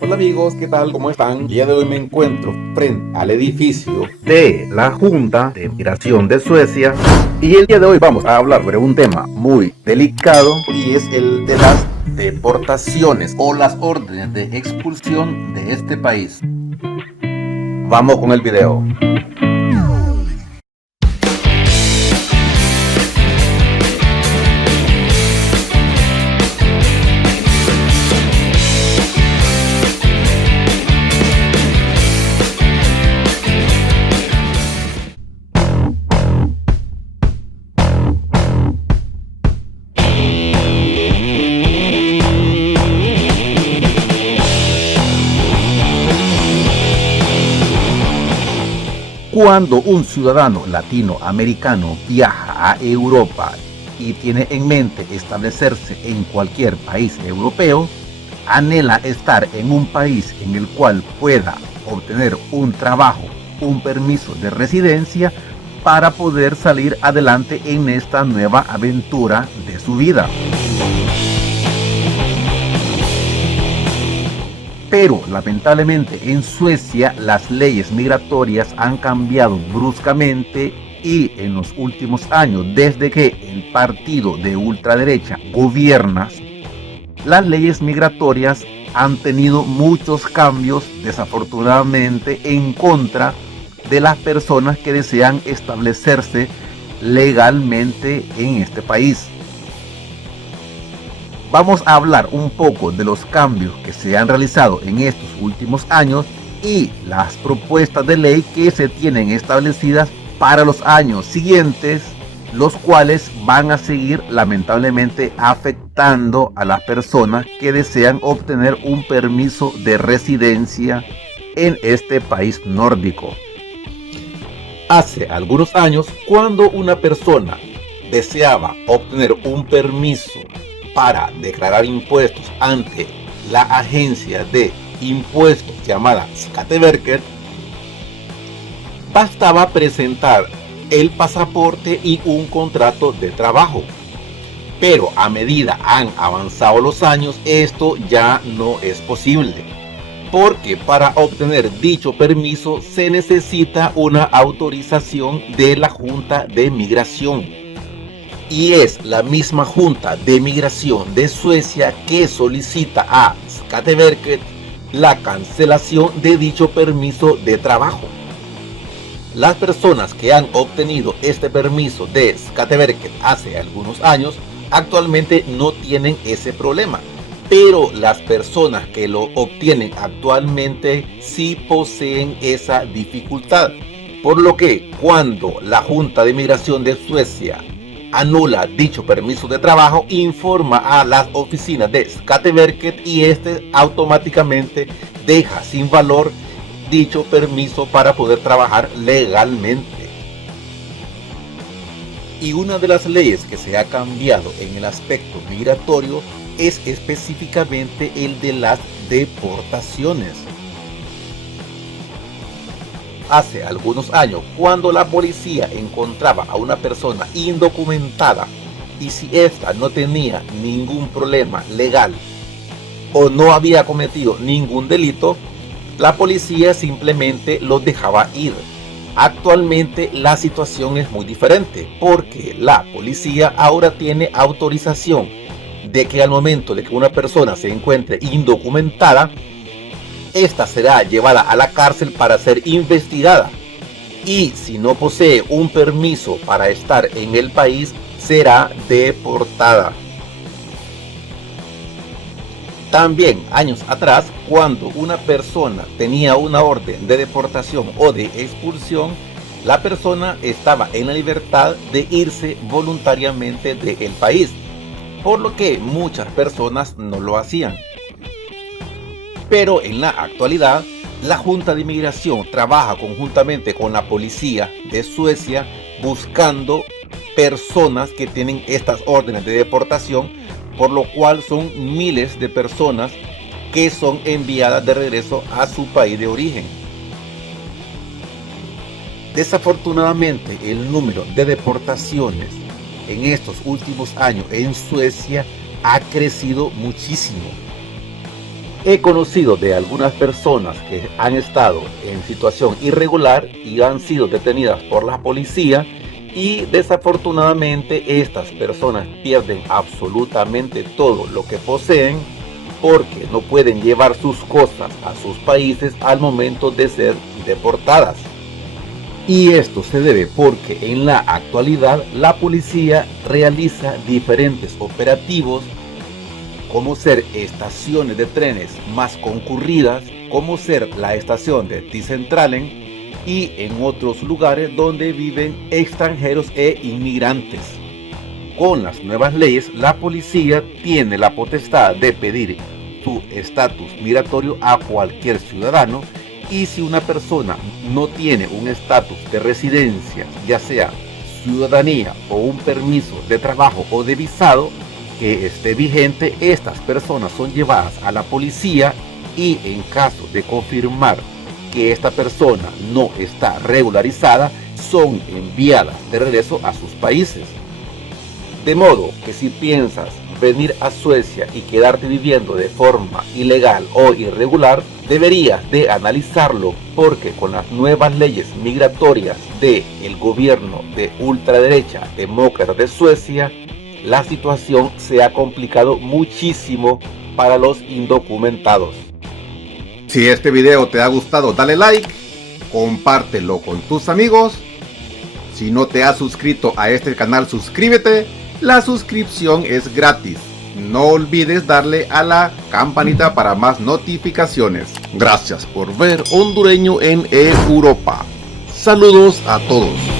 Hola amigos, ¿qué tal? ¿Cómo están? El día de hoy me encuentro frente al edificio de la Junta de Migración de Suecia y el día de hoy vamos a hablar sobre un tema muy delicado y es el de las deportaciones o las órdenes de expulsión de este país. Vamos con el video. Cuando un ciudadano latinoamericano viaja a Europa y tiene en mente establecerse en cualquier país europeo, anhela estar en un país en el cual pueda obtener un trabajo, un permiso de residencia para poder salir adelante en esta nueva aventura de su vida. Pero lamentablemente en Suecia las leyes migratorias han cambiado bruscamente y en los últimos años, desde que el partido de ultraderecha gobierna, las leyes migratorias han tenido muchos cambios, desafortunadamente, en contra de las personas que desean establecerse legalmente en este país. Vamos a hablar un poco de los cambios que se han realizado en estos últimos años y las propuestas de ley que se tienen establecidas para los años siguientes, los cuales van a seguir lamentablemente afectando a las personas que desean obtener un permiso de residencia en este país nórdico. Hace algunos años, cuando una persona deseaba obtener un permiso para declarar impuestos ante la agencia de impuestos llamada Skatteverket, bastaba presentar el pasaporte y un contrato de trabajo. Pero a medida han avanzado los años, esto ya no es posible, porque para obtener dicho permiso se necesita una autorización de la Junta de Migración. Y es la misma Junta de Migración de Suecia que solicita a Skatteverket la cancelación de dicho permiso de trabajo. Las personas que han obtenido este permiso de Skatteverket hace algunos años actualmente no tienen ese problema, pero las personas que lo obtienen actualmente sí poseen esa dificultad, por lo que cuando la Junta de Migración de Suecia anula dicho permiso de trabajo, informa a las oficinas de Skatteverket y este automáticamente deja sin valor dicho permiso para poder trabajar legalmente. Y una de las leyes que se ha cambiado en el aspecto migratorio es específicamente el de las deportaciones. Hace algunos años, cuando la policía encontraba a una persona indocumentada y si ésta no tenía ningún problema legal o no había cometido ningún delito, la policía simplemente los dejaba ir. Actualmente la situación es muy diferente, porque la policía ahora tiene autorización de que al momento de que una persona se encuentre indocumentada, esta será llevada a la cárcel para ser investigada y si no posee un permiso para estar en el país, será deportada. También años atrás, cuando una persona tenía una orden de deportación o de expulsión, la persona estaba en la libertad de irse voluntariamente del país, por lo que muchas personas no lo hacían. Pero en la actualidad, la Junta de Inmigración trabaja conjuntamente con la policía de Suecia buscando personas que tienen estas órdenes de deportación, por lo cual son miles de personas que son enviadas de regreso a su país de origen. Desafortunadamente, el número de deportaciones en estos últimos años en Suecia ha crecido muchísimo. He conocido de algunas personas que han estado en situación irregular y han sido detenidas por la policía, y desafortunadamente estas personas pierden absolutamente todo lo que poseen porque no pueden llevar sus cosas a sus países al momento de ser deportadas. Y esto se debe porque en la actualidad la policía realiza diferentes operativos, como ser estaciones de trenes más concurridas, como ser la estación de T-Centralen, y en otros lugares donde viven extranjeros e inmigrantes. Con las nuevas leyes, la policía tiene la potestad de pedir su estatus migratorio a cualquier ciudadano, y si una persona no tiene un estatus de residencia, ya sea ciudadanía o un permiso de trabajo o de visado que esté vigente, estas personas son llevadas a la policía y en caso de confirmar que esta persona no está regularizada, son enviadas de regreso a sus países. De modo que si piensas venir a Suecia y quedarte viviendo de forma ilegal o irregular, deberías de analizarlo, porque con las nuevas leyes migratorias del gobierno de ultraderecha demócrata de Suecia, la situación se ha complicado muchísimo para los indocumentados. Si este video te ha gustado, dale like, compártelo con tus amigos. Si no te has suscrito a este canal, suscríbete. La suscripción es gratis. No olvides darle a la campanita para más notificaciones. Gracias por ver Hondureño en Europa. Saludos a todos.